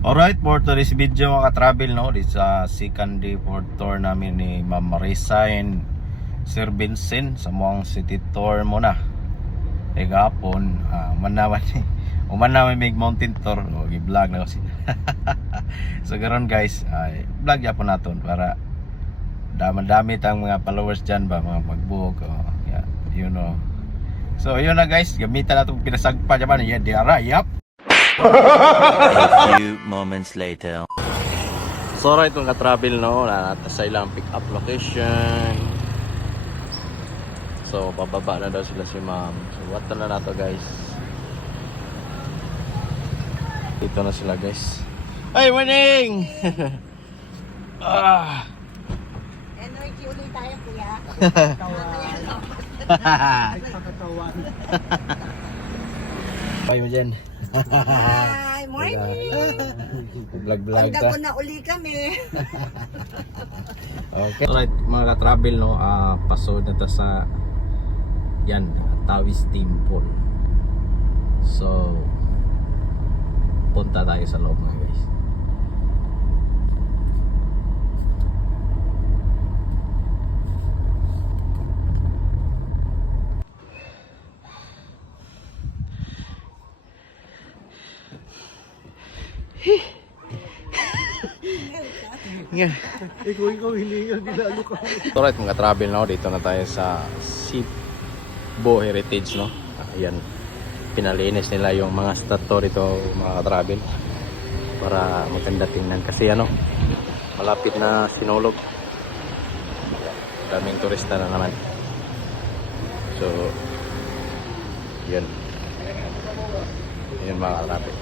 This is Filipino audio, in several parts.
Alright, for today's video mga ka-travel, no? This second day for tour namin ni Ma'am Marisa and Sir Vincent sa muang city tour muna. E gapon, uman naman may mountain tour, i-vlog na kasi. So garon guys, vlog ya po naton para dami tang mga followers dyan ba, mga magbuhok, yeah, you know. So yun na guys, gamitan natin pinasagpa dyan, yan, diara, yap. A few moments later. So right mga travel, no, nata sa ilang pick up location. So bababa na daw sila si ma'am. So what na nato guys. Dito na sila guys. Hey, morning. Energy ulit tayo kuya. Bye mo dyan. Hi, morning. Vlog Pagda ka. ko na uli kami. Okay. Alright mga ka-travel, no, pasod na ta sa yan, Taoist Temple. So punta tayo sa loob mga guys. Alright mga travel, no, dito na tayo sa Cebu Heritage, no. Ayan, pinalinis nila yung mga statue dito mga travel para maganda tingnan kasi malapit na Sinulog. Daming turista na naman. So yun mga travel.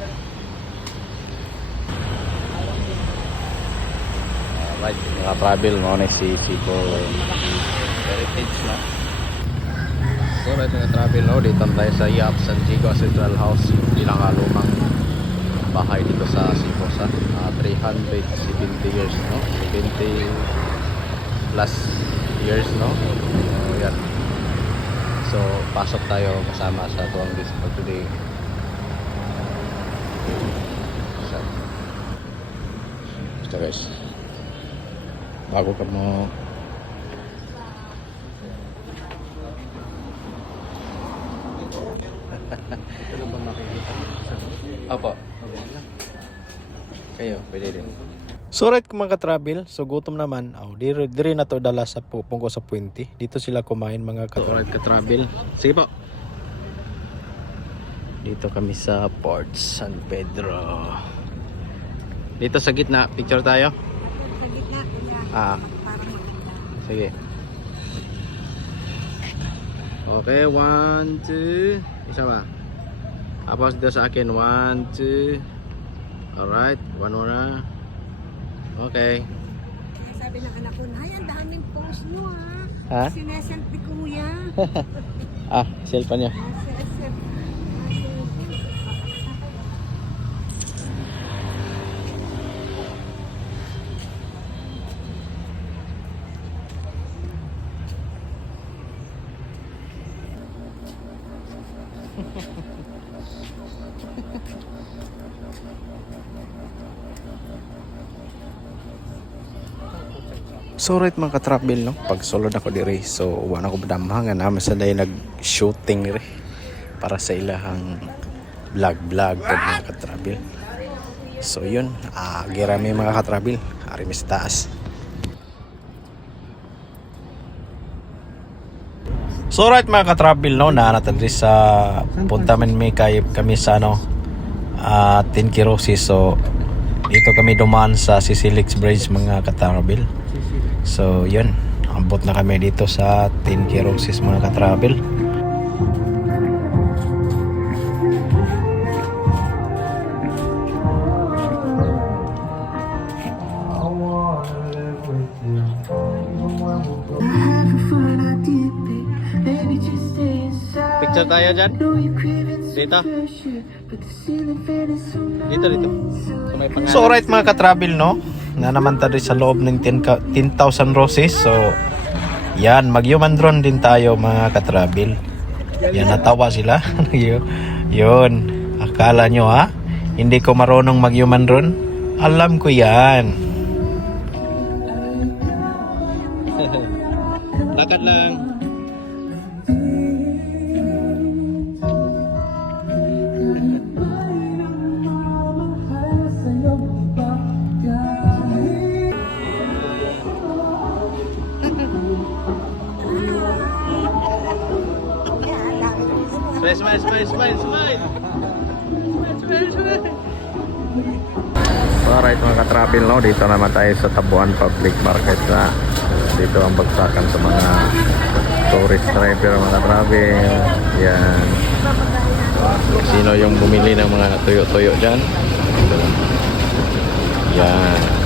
Right, mga travel, no, na si Cebu Heritage, no. So right mga travel, no, dito tayo sa Yap San Diego Central House, pinakalumang bahay dito sa Cebu sa 370 years, no, 70 plus years, no. So yan, so pasok tayo kasama sa tuwang this for today. So guys, bago ka mo Opo. Kayo, pwede din. So right mga ka-travel, so gutom naman. Diri na to dala sa pungko sa puwente. Dito sila kumain mga ka-travel. Sige po. Dito kami sa Port San Pedro. Dito sa gitna, picture tayo. Sa gitna kuya. Ah, Parang maganda. sige. Okay, 1, 2. Isa ba? Tapos dito sa akin, 1, 2. Alright, one more na. Okay. Sabi ng anak ko, ay, ang daming post mo Ha? Sinesend ni kuya. Cellphone niya. So right mga ka-travel, no, pag solo na ko diri, so wala ko badamhangan naman sa day nag-shooting diri para sa ilahang vlog pag mga ka-travel. So yun, girami mga ka-travel, ari mi sa taas. So right mga ka-travel, no, naanatadri sa punta man kami sa 10 Kirosi. So dito kami dumaan sa Sisilix Bridge mga ka-travel. So yun, ambot na kami dito sa 10 Kirosis mga ka-travel. Picture tayo dyan. Dito. Dito. So alright mga ka-travel, no, na naman tayo sa loob ng 10,000 roses. So yan, mag-human drone din tayo mga ka-travel. Yan, natawa sila. Yun, akala nyo hindi ko marunong mag-human drone. Alam ko yan. Lakad lang. Smile, smile, smile, smile, smile. So, alright mga ka-travel, no? Dito naman tayo sa Tabuan Public Market na dito ang bagsakan sa mga tourist driver, mga ka-travel. Yan. Sino yung bumili ng mga tuyo-tuyo dyan? Yan.